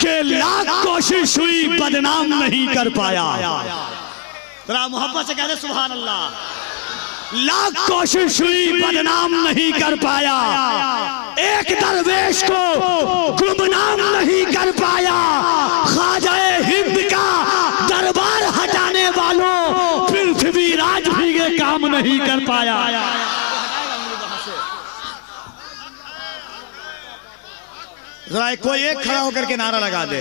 कि लाख कोशिश हुई बदनाम नहीं कर पाया। जरा मोहब्बत से कह दे सुभान अल्लाह। लाख कोशिश हुई बदनाम नहीं कर पाया, एक दरवेश को गुमनाम नहीं कर पाया। ख्वाजाए हिंद का दरबार हटाने वालों पृथ्वी राज भी ये काम नहीं कर पाया। जरा कोई एक खड़ा होकर के नारा लगा दे।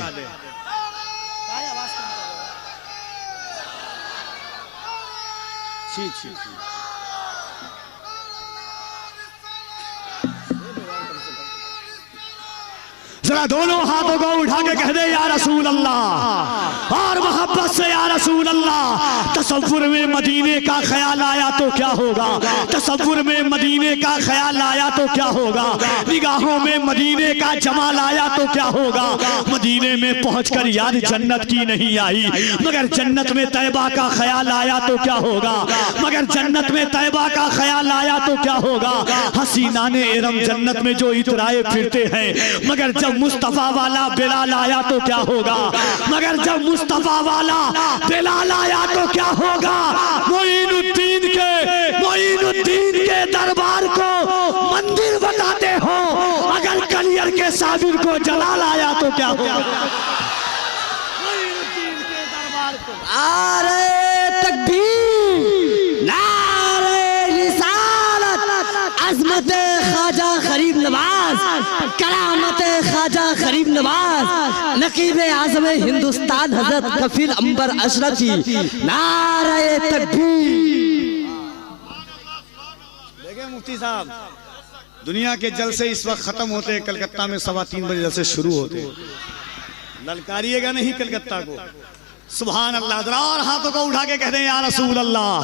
छी छी जरा दोनों हाथों को उठा के कह दे या रसूल अल्लाह, और मोहब्बत से या रसूल अल्लाह। तसव्वुर में मदीने का ख्याल आया तो क्या होगा, तसव्वुर में मदीने का ख्याल आया तो क्या होगा, निगाहों में मदीने का जमाल आया तो क्या होगा। मदीने में पहुंचकर याद जन्नत की नहीं आई, मगर जन्नत में तैबा का ख्याल आया तो क्या होगा, मगर जन्नत में तैबा का ख्याल आया तो क्या होगा। हसीना ने इरम जन्नत में जो इतराए फिरते हैं, मगर जब मुस्तफा वाला बिलाल आया तो क्या होगा, मगर जब मुस्तफा वाला बिलाल आया तो क्या होगा। मोइनुद्दीन के दरबार को मंदिर बताते हो, अगर कलियर के साबिर को जलाल आया तो क्या होगा। मोइनुद्दीन के दरबार को नारे तकबीर, नारे रिसालत, अज़मत ख्वाजा गरीब नवाज, करामत ख्वाजा गरीब नवाज, नकीब आज़म हिंदुस्तान हजरत कफील अंबर अशरफी, नारे तकबीर। देखिए मुफ्ती साहब, दुनिया के जलसे इस वक्त खत्म होते हैं, कलकत्ता में 3:15 बजे जलसे शुरू होते हैं। ललकारिएगा नहीं कलकत्ता को। सुभान अल्लाह। जरा और हाथों को उठा के कह दें या रसूल अल्लाह,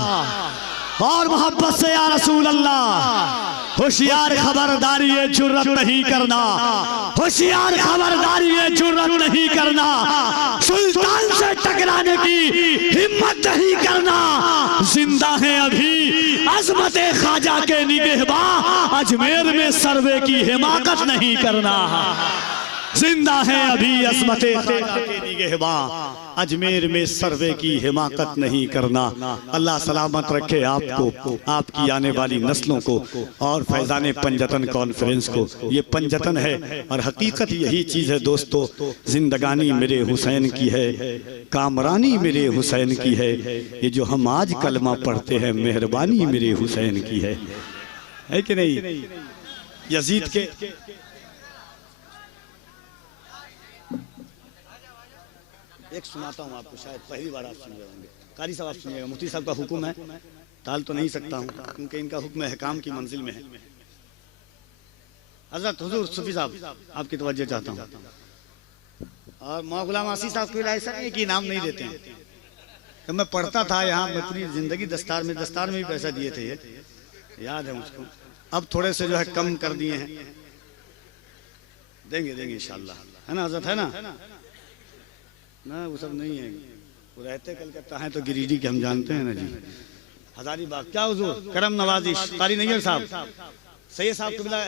और मोहब्बत से या रसूल अल्लाह। होशियार खबरदारी ये जुर्रत नहीं करना, होशियार खबरदारी ये जुर्रत नहीं करना, सुल्तान से टकराने की हिम्मत नहीं करना। जिंदा है अभी अज़मत ख्वाजा के निगहबां, अजमेर में सर्वे की हिमाकत नहीं करना। जिंदा है अभी अज़मत ख्वाजा के निगहबां, अजमेर में सर्वे की हिमाकत नहीं करना। अल्लाह सलामत रखे आपको, आपकी आने वाली नस्लों को, और फैज़ान पंजतन कॉन्फ्रेंस को। ये पंजतन है और हकीकत यही चीज़ है दोस्तों। जिंदगानी मेरे हुसैन की है, कामरानी मेरे हुसैन की है। ये जो हम आज कलमा पढ़ते हैं, मेहरबानी मेरे हुसैन की है कि नहीं। यजीद के एक सुनाता हूँ आपको, शायद पहली बार आप सुन रहे होंगे। कारी साहब आप सुनिएगा। मुफ्ती साहब का हुक्म है, टाल तो नहीं सकता हूँ क्योंकि इनका हुक्म अहकाम की मंजिल में है। हजरत हुजूर सूफी साहब आपकी तवज्जो चाहता हूँ, और मौला गुलाम आसी साहब को ऐसा नहीं कि इनाम नहीं देते हैं। जब मैं पढ़ता था यहाँ, मैं पूरी जिंदगी दस्तार में भी पैसा दिए थे, ये याद है मुझको। अब थोड़े से जो है कम कर दिए हैं, देंगे इंशाल्लाह, है ना हजरत, है ना। ना वो सब नहीं है, वो रहते कलकत्ता हैं तो गिरिडीह के हम जानते हैं ना जी। हजारीबाग क्या हुजूर करम नवाजी कारी नैयर साहब, सैयद साहब कबिला,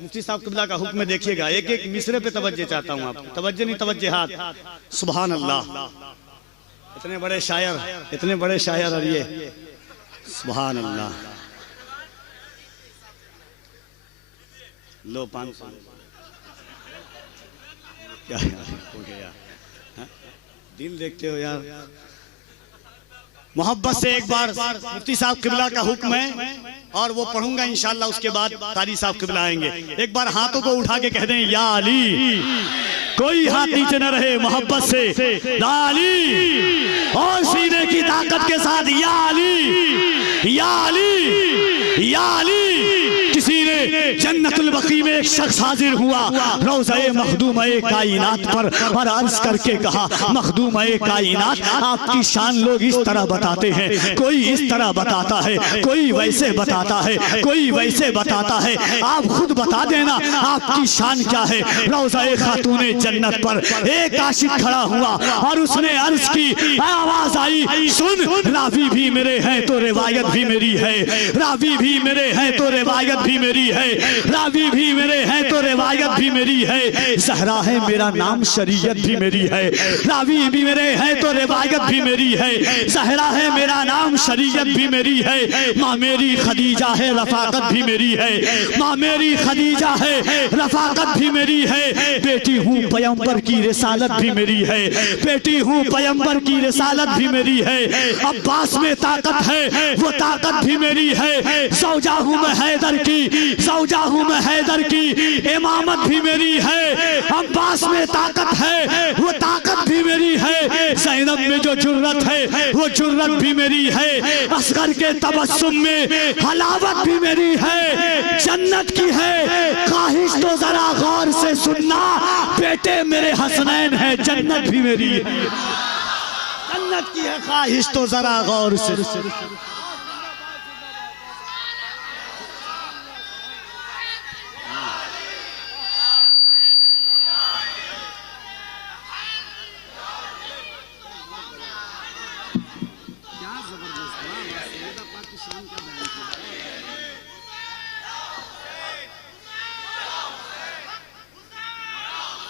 मुफ्ती साहब कबिला का हुक्म देखिएगा। एक एक मिसरे पे तवज्जो चाहता हूँ आप, तवज्जो नहीं तवज्जुहात। सुभान अल्लाह। इतने बड़े शायर और ये सुभान अल्लाह। लो 500 क्या हो गया, दिल देखते हो यार। मोहब्बत से एक बार मुफ्ती साहब किबला का हुक्म है और वो पढ़ूंगा इंशाल्लाह, उसके बाद कारी साहब किबला आएंगे। एक बार हाथों को उठा के कह दें या अली, कोई हाथ नीचे न रहे। मोहब्बत से या अली, और सीने की ताकत के साथ या अली, या अली, या अली। किसी ने जन्नतुल बकी में एक शख्स हाजिर हुआ रोज़े मखदूम-ए कायनात पर और अर्ज करके कहा, मखदूम-ए कायनात आपकी शान लोग इस तरह बताते हैं, कोई इस तरह बताता है, कोई वैसे बताता है, कोई वैसे बताता है, आप खुद बता देना आपकी शान क्या है। रोज़े खातूने जन्नत पर एक आशिक खड़ा हुआ और उसने अर्ज की, आवाज आई, सुन रावी भी मेरे हैं तो रिवायत भी मेरी है, रावी भी मेरे हैं तो रिवायत भी मेरी है, रावी भी मेरे हैं तो रिवायत भी मेरी है, ज़हरा है मेरा नाम शरीयत भी मेरी है। रावी भी मेरे हैं तो रिवायत भी मेरी है, ज़हरा है मेरा नाम शरीयत भी मेरी है। माँ मेरी खदीजा है रफाकत भी मेरी है, माँ मेरी खदीजा है रफाकत भी मेरी है। बेटी हूँ पैगंबर की रिसालत भी मेरी है, बेटी हूँ पैगंबर की रिसालत भी मेरी है। अब्बास में ताकत है वो ताकत भी मेरी है। सौजा हूँ मैं हैदर की, सौजा हूँ मैं हैदर की, इमामत भी मेरी है। अब्बास में ताकत है वो ताकत भी मेरी है। ज़ैनब में जो जुर्रत है वो जुर्रत भी मेरी है। असगर के तबस्सुम में हलावत भी मेरी है। जन्नत की है ख्वाहिश तो जरा गौर से सुनना, बेटे मेरे हसनैन है जन्नत भी मेरी है। जन्नत की है ख्वाहिश तो जरा गौर से।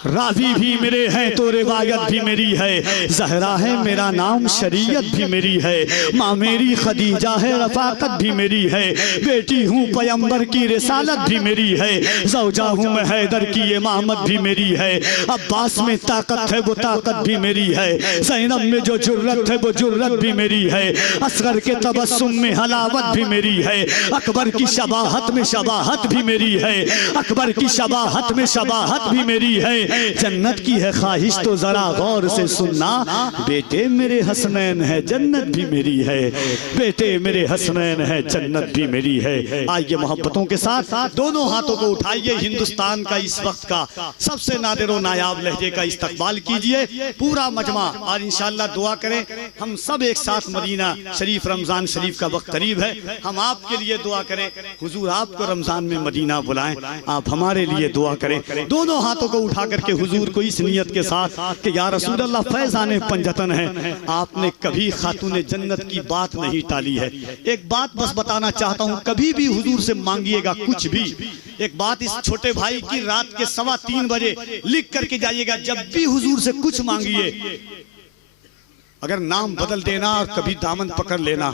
रावी भी मेरे हैं तो रिवायत भी मेरी है, ज़हरा है मेरा नाम शरीयत भी मेरी है। माँ मेरी खदीजा है रफाकत भी मेरी है। बेटी हूँ पैगंबर की रिसालत भी मेरी है। ज़ौजा हूँ मैं हैदर की इमामत भी मेरी है। अब्बास में ताकत है वो ताकत भी मेरी है। ज़ैनब में जो जुर्रत है वो जुर्रत भी मेरी है। असगर के तबस्सुम में हलावत भी मेरी है। अकबर की शबाहत में शबाहत भी मेरी है। अकबर की शबाहत में शबाहत भी मेरी है। जन्नत की है ख्वाहिश तो जरा गौर से सुनना, बेटे मेरे हसनैन है जन्नत भी मेरी है। बेटे मेरे हसनैन है जन्नत भी मेरी है। आइए मोहब्बतों के साथ दोनों हाथों को उठाइए, हिंदुस्तान का इस वक्त का सबसे नादिर और नायाब लहजे का इस्तकबाल कीजिए पूरा मजमा। और इंशाअल्लाह दुआ करें हम सब एक साथ। मदीना शरीफ रमजान शरीफ का वक्त करीब है, हम आपके लिए दुआ करें। हुजूर आपको रमजान में मदीना बुलाएं, आप हमारे लिए दुआ करें। दोनों हाथों को उठा करके हुजूर को इस नियत के साथ कि या रसूल अल्लाह फैज़ाने पंजतन है, आपने कभी खातूने जन्नत की बात नहीं टाली है। एक बात बस बताना चाहता हूँ, कभी भी हुजूर से मांगिएगा कुछ भी, एक बात इस छोटे भाई की रात के 3:15 बजे लिख करके जाइएगा। जब भी हुजूर से कुछ मांगिए, अगर नाम बदल देना और कभी दामन पकड़ लेना,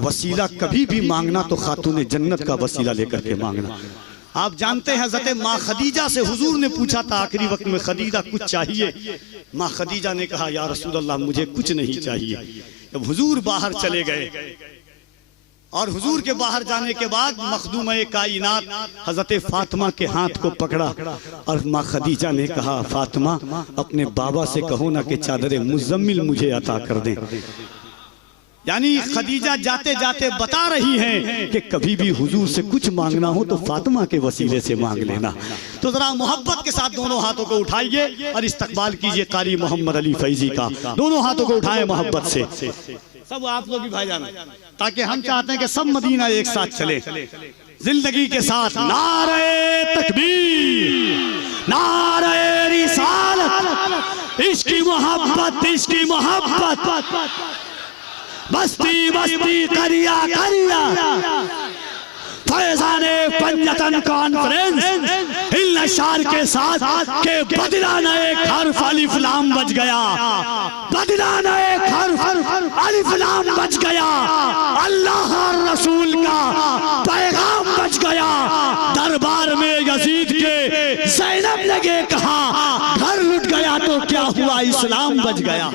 वसीला कभी भी मांगना तो खातूने जन्नत का वसीला लेकर के मांगना। आप जानते हैं हज़रत माँ खदीजा से हुजूर ने पूछा था आखिरी वक्त में, खदीजा कुछ चाहिए? माँ खदीजा ने कहा या रसूल अल्लाह मुझे कुछ नहीं चाहिए। जब हुजूर बाहर चले गए और हुजूर के बाहर जाने के बाद मखदूम-ए कायनात हज़रत फातिमा के हाथ को पकड़ा और माँ खदीजा ने कहा फातिमा अपने बाबा से कहो ना कि चादर मुज़म्मिल मुझे अता कर दें। यानी खदीजा जाते जाते बता रही हैं कि कभी भी हुजूर से कुछ मांगना हो तो फातिमा के वसीले से मांग लेना। तो जरा मोहब्बत के साथ दोनों हाथों को उठाइए और इस्तकबाल कीजिए कारी मोहम्मद अली फैजी का। दोनों हाथों को उठाएं मोहब्बत से, सब आप लोग भी भाईजान, ताकि हम चाहते हैं कि सब मदीना एक साथ चले जिंदगी के साथ। नारे तकबीर, नारे रिसालत, इश्की मोहब्बत, इश्की मोहब्बत, बस्ती बस्ती करिया करिया। फैज़ाने पंजतन कॉन्फ्रेंस इन अशार के साथ के बदलाना एक हर्फ अलिफ लाम बच गया, बदलाना एक हर्फ अलिफ लाम बच गया। अल्लाह और रसूल का पैगाम बच गया। दरबार में यजीद के ज़ैनब ने कहा घर लुट गया तो क्या हुआ, इस्लाम बच गया।